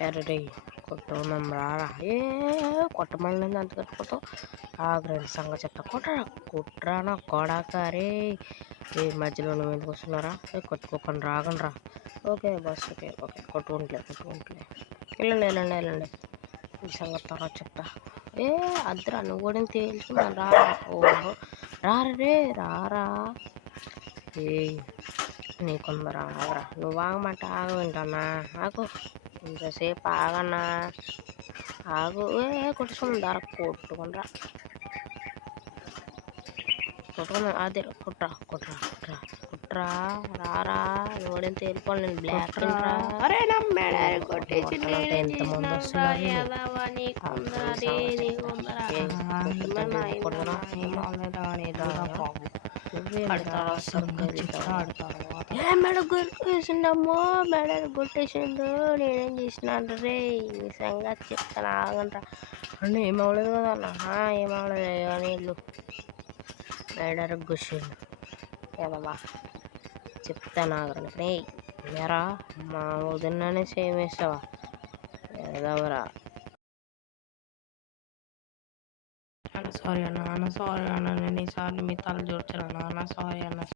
ఎర్రటి కొట్టుకుందాం రారా. కొట్టమని అంత కట్టుకోతావు. ఆగ్రహం సంగతి చెప్తా. కుట్రా నా కొడాకారే. ఈ మధ్యలో నువ్వు ఎందుకు వస్తున్నారా? కొట్టుకోకుండా రాగండి రా. ఓకే బస్ ఓకే కొట్టుకుంటలే. వెళ్ళండి. ఈ సంగతి తర్వాత చెప్తా. అద్దరా నువ్వు కూడా తేల్చుకున్నాను రారా. ఓహో రారా. నీకుందరా ఆగరా. నువ్వు ఆగమంటే ఆగమంటన్నా. ఆగు ఇంతసేపు ఆగన్నా. ఆగు కొట్టుకుని ధర కొట్టుకుంటా. అదే కుట్రా రారా. నువ్వు తేలిపోవాలి. నేను బ్లాక్ రా. ఎంతమంది వస్తున్నారు. మెడ కొట్టేసిండమ్మో. మెడ కొట్టేసిండు. నేనేం చేసినాను రే. ఈ సంగతి చెప్తాను ఆగండ్రా. అంటే ఏమవలేదు కదా అన్న. ఏమవలేదు నీళ్ళు మెడ గుసిండు కదవా. చెప్తాను ఆగండి. రే మేరా మా వదిననే సేమేస్తావా ఏదవరా. సారీ అన్న నేను ఈసారి మీ తల చూర్చాను అన్న. సారీ అన్న.